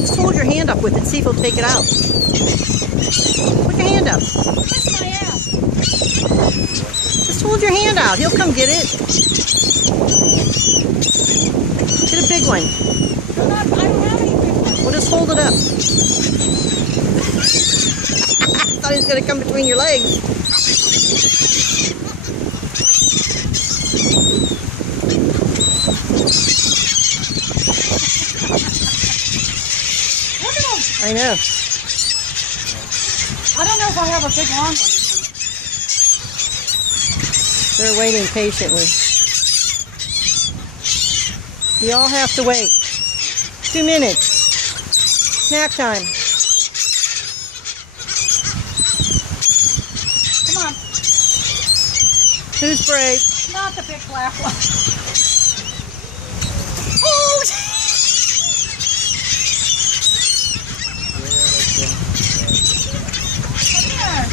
Just hold your hand up with it, see if he'll take it out. Put your hand up. Kiss my ass. Just hold your hand out. He'll come get it. Get a big one. I don't have any big ones. Well, just hold it up. I thought he was going to come between your legs. Look at them. I know. I don't know if I have a big long one in here. They're waiting patiently. You all have to wait. 2 minutes. Snack time. Come on. Who's brave? Not the big black one. Oh! Come here.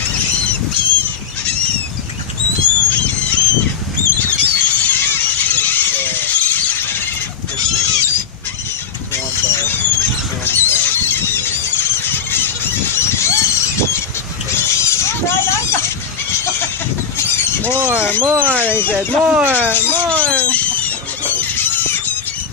All right, I got More, they said. More.